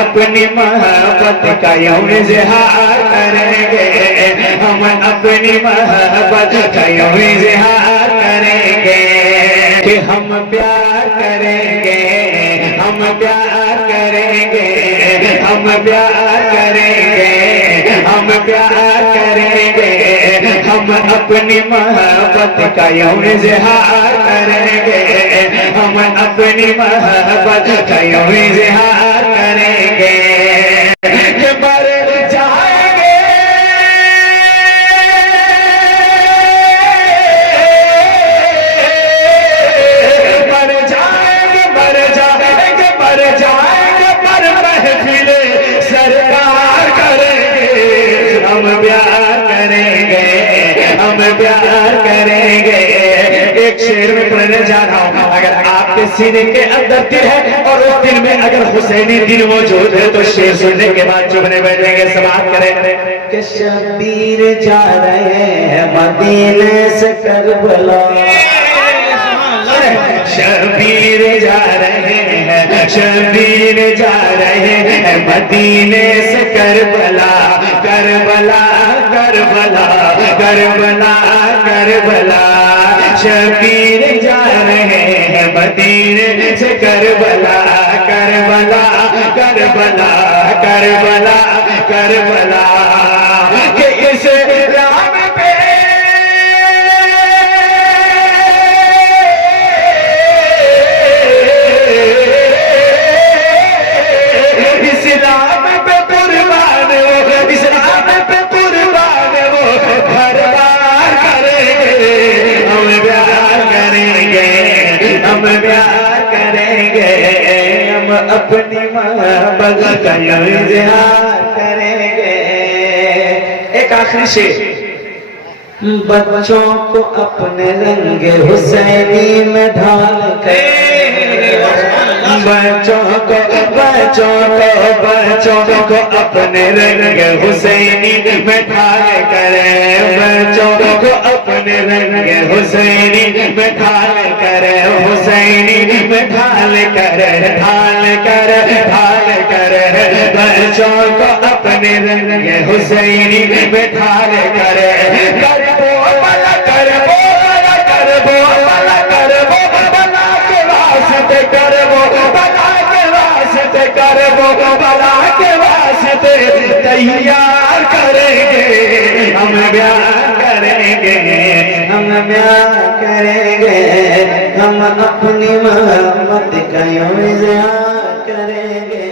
اپنی محبت کا یوں اظہار کریں گے، ہم اپنی محبت کا یوں اظہار کریں گے کہ ہم پیار کریں گے، ہم پیار کریں گے، ہم پیار کریں گے، ہم پیار کریں گے، ہم اپنی محبت کا یوں اظہار کریں گے، ہم اپنی محبت کا یوں اظہار کریں گے کہ مر جائیں گے، مر جائیں گے، مر جائیں گے، مر جائیں گے، پر محفل سرکار کریں گے، ہم پیار کریں گے، ہم پیار کریں گے۔ ایک شعر میں پڑھنے جا رہا ہوں، اگر آپ کے سینے کے اندر دل ہے اور اس دل میں اگر حسینی دل موجود ہے تو شعر سننے کے بعد چبھنے بیٹھیں گے، سماعت کریں کہ شبیر جا رہے ہیں مدینے سے کربلا، شبیر جا رہے ہیں، شبیر جا رہے ہیں مدینے سے کربلا، کربلا کربلا کربلا کربلا، شبیر جا رہے ہیں مدینے سے کربلا، کربلا کربلا کربلا کربلا کہ اس رام پہ اسلام پہ قربان ہو، اسلام پہ قربان ہو، ہر بار کریں گے، ہم پیار کریں گے، ہم پیار کریں گے، ہم اپنی محبت کا اظہار کریں گے۔ ایک آخری شعر، بچوں کو اپنے رنگ حسینی میں ڈھال کر، بچوں کو اپنے رنگ حسینی میں ڈھال کر، بچوں کو اپنے رنگ حسینی میں ڈھال کر، حسینی میں ڈھال کر، ڈھال کر ڈھال کر، بچوں کو اپنے رنگ حسینی میں ڈھال کر، کربو بلا کربو بلا کربو بلا کربو بلا کے واسطے کربو بلا کے واسطے کربو بلا کے واسطے تیار کریں گے، ہم پیار کریں گے، ہم پیار کریں گے، ہم اپنی محبت کا یوں اظہار کریں گے۔